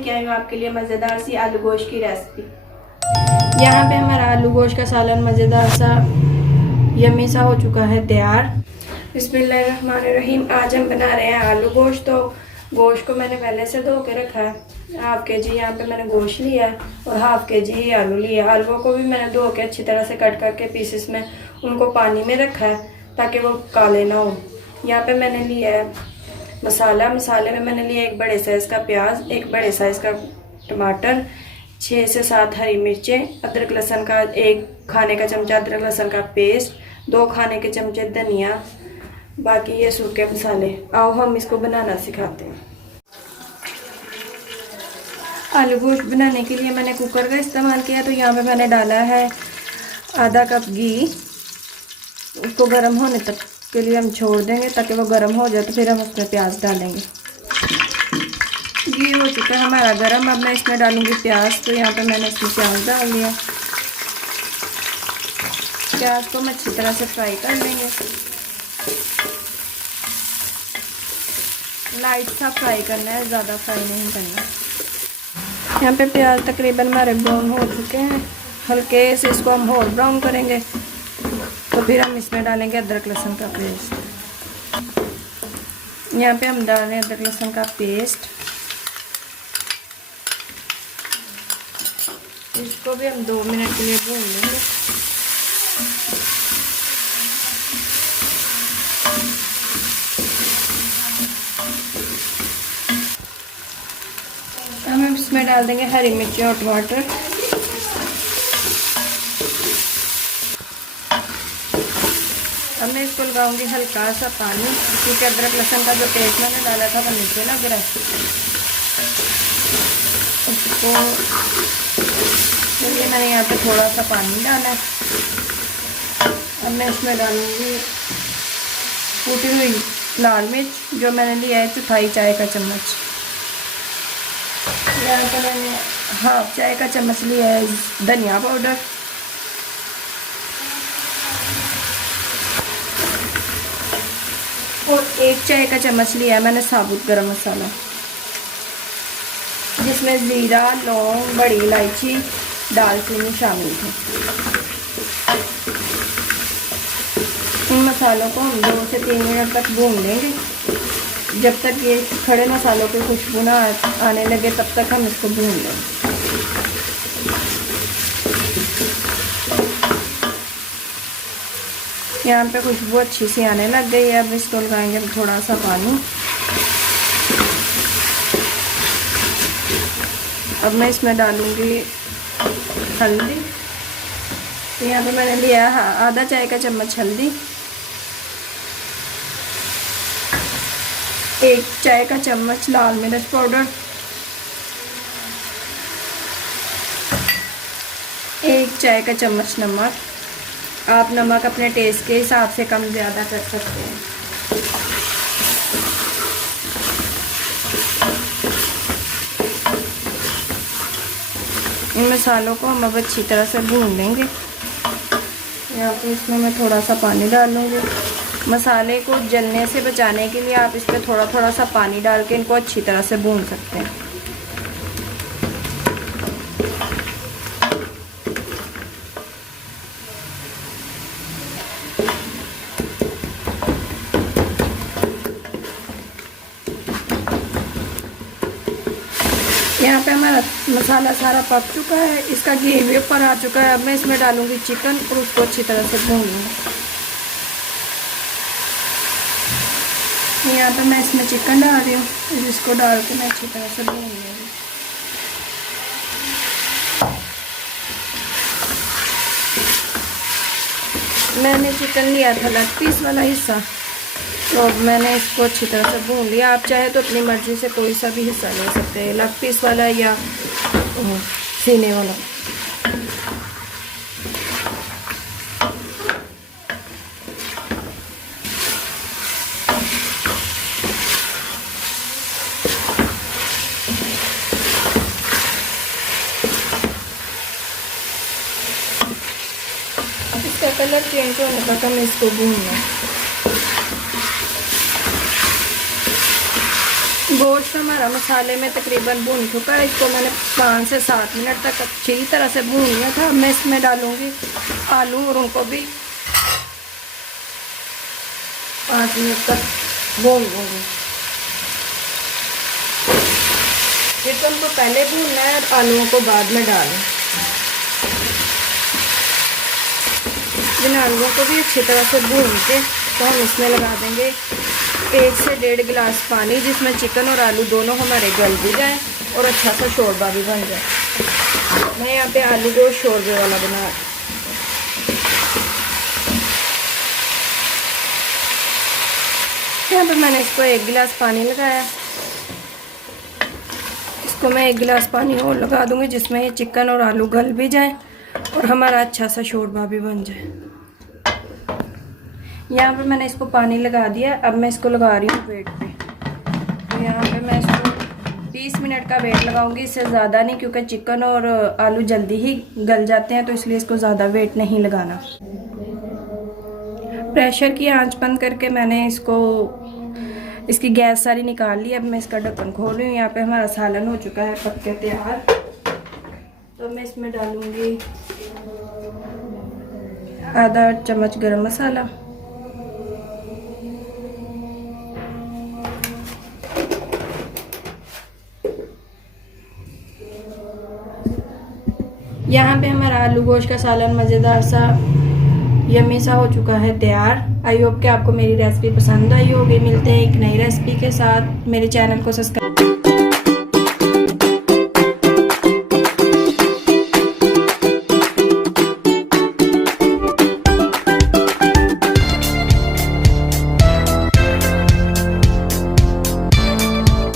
लेके आई हूँ आपके लिए मज़ेदार सी आलू गोश्त की रेसिपी। यहाँ पे हमारा आलू गोश्त का सालन मज़ेदार सा यम्मी सा हो चुका है तैयार। बिस्मिल्लाहिर्रहमानिर्रहीम। आज हम बना रहे हैं आलू गोश्त। तो गोश्त को मैंने पहले से धो के रखा है। हाफ के जी यहाँ पे मैंने गोश्त लिया है और हाफ के जी ही आलू लिया है। आलूओं को भी मैंने धो के अच्छी तरह से कट करके पीसेस में उनको पानी में रखा है ताकि वो काले ना हो। यहाँ पे मैंने लिया है मसाले में मैंने लिया एक बड़े साइज़ का प्याज, एक बड़े साइज़ का टमाटर, 6 से 7 हरी मिर्चें, अदरक लहसुन का 1 खाने का चमचा अदरक लहसुन का पेस्ट, 2 खाने के चमचे धनिया, बाकी ये सूखे मसाले। आओ हम इसको बनाना सिखाते हैं। आलू गोश्त बनाने के लिए मैंने कुकर का इस्तेमाल किया। तो यहाँ पे मैंने डाला है आधा कप घी। उसको गर्म होने तक के लिए हम छोड़ देंगे ताकि वो गर्म हो जाए, तो फिर हम उसमें प्याज डालेंगे। घी हो चुका है हमारा गर्म। अब मैं इसमें डालूंगी प्याज। तो यहाँ पे मैंने इसमें प्याज डाल दिया। प्याज को हम अच्छी तरह से फ्राई कर लेंगे। लाइट सा फ्राई करना है, ज़्यादा फ्राई नहीं करना। यहाँ पे प्याज तकरीबन हमारे ब्राउन हो चुके हैं। हल्के से इसको हम और ब्राउन करेंगे, तो फिर हम इसमें डालेंगे अदरक लहसुन का पेस्ट। यहाँ पे हम डाल रहे हैं अदरक लहसुन का पेस्ट। इसको भी हम 2 मिनट के लिए भून लेंगे। हम इसमें डाल देंगे हरी मिर्ची और टमाटर। अब मैं इसको लगाऊंगी हल्का सा पानी, क्योंकि अदरक लहसुन का जो पेस्ट मैंने डाला था वो नीचे लग रहा है। इसको चलिए मैंने यहाँ पे थोड़ा सा पानी डाला है। अब मैं इसमें डालूंगी कूटी हुई लाल मिर्च, जो मैंने लिया है 1/4 चाय का चम्मच। यहाँ पर मैंने 1/2 चाय का चम्मच लिया है धनिया पाउडर। और 1 चाय का चम्मच लिया है मैंने साबुत गरम मसाला, जिसमें ज़ीरा, लौंग, बड़ी इलायची, दालचीनी शामिल थे। इन मसालों को हम 2 से 3 मिनट तक भून लेंगे। जब तक ये खड़े मसालों की खुशबू ना आने लगे तब तक हम इसको भून लेंगे। यहाँ पे खुशबू अच्छी सी आने लग गई है। अब इसको लगाएंगे हम थोड़ा सा पानी। अब मैं इसमें डालूंगी हल्दी। तो यहाँ पे मैंने लिया है आधा चाय का चम्मच हल्दी, 1 चाय का चम्मच लाल मिर्च पाउडर, 1 चाय का चम्मच नमक। आप नमक अपने टेस्ट के हिसाब से कम ज़्यादा कर सकते हैं। इन मसालों को हम अब अच्छी तरह से भून लेंगे। यहाँ पे इसमें मैं थोड़ा सा पानी डालूँगी। मसाले को जलने से बचाने के लिए आप इसमें थोड़ा थोड़ा सा पानी डाल के इनको अच्छी तरह से भून सकते हैं। यहाँ पे हमारा मसाला सारा पक चुका है। इसका घी भी ऊपर आ चुका है। अब मैं इसमें डालूंगी चिकन और उसको अच्छी तरह से भून लूँगी। यहाँ पे मैं इसमें चिकन डाल रही हूँ, जिसको डाल के मैं अच्छी तरह से भून लूँगी। मैंने चिकन लिया था लेग पीस वाला हिस्सा, तो मैंने इसको अच्छी तरह से भून लिया। आप चाहे तो अपनी मर्ज़ी से कोई सा भी हिस्सा ले सकते हैं, लेग पीस वाला या सीने वाला। इसका कलर चेंज होने तक हमें इसको भूनना है। गोश्त हमारा मसाले में तकरीबन भून चुका है। इसको मैंने 5 से 7 मिनट तक अच्छी तरह से भून लिया था। मैं इसमें डालूंगी आलू और उनको भी 5 मिनट तक भून लूँगी। चिकन को पहले भूनना है और आलूओं को बाद में डालें। इन आलूओं को भी अच्छी तरह से भून के तो हम इसमें लगा देंगे 1 से 1.5 गिलास पानी, जिसमें चिकन और आलू दोनों हमारे गल भी जाए और अच्छा सा शोरबा भी बन जाए। मैं यहाँ पे आलू को शोरबे वाला बना रही हूँ। यहाँ पर मैंने इसको 1 गिलास पानी लगाया। इसको मैं 1 गिलास पानी और लगा दूंगी, जिसमें ये चिकन और आलू गल भी जाए और हमारा अच्छा सा शोरबा भी बन जाए। यहाँ पर मैंने इसको पानी लगा दिया। अब मैं इसको लगा रही हूँ वेट पे। तो यहाँ पे मैं इसको 30 मिनट का वेट लगाऊंगी, इससे ज़्यादा नहीं, क्योंकि चिकन और आलू जल्दी ही गल जाते हैं, तो इसलिए इसको ज़्यादा वेट नहीं लगाना। प्रेशर की आंच बंद करके मैंने इसकी गैस सारी निकाल ली। अब मैं इसका ढक्कन खोल रही हूँ। यहाँ पे हमारा सालन हो चुका है पक के तैयार। तो मैं इसमें डालूँगी आधा चम्मच गरम मसाला, यहाँ पे हमारा आलू गोश्त का सालन मज़ेदार सा यम्मी सा हो चुका है तैयार। आई होप कि आपको मेरी रेसिपी पसंद आई होगी। मिलते हैं एक नई रेसिपी के साथ। मेरे चैनल को सब्सक्राइब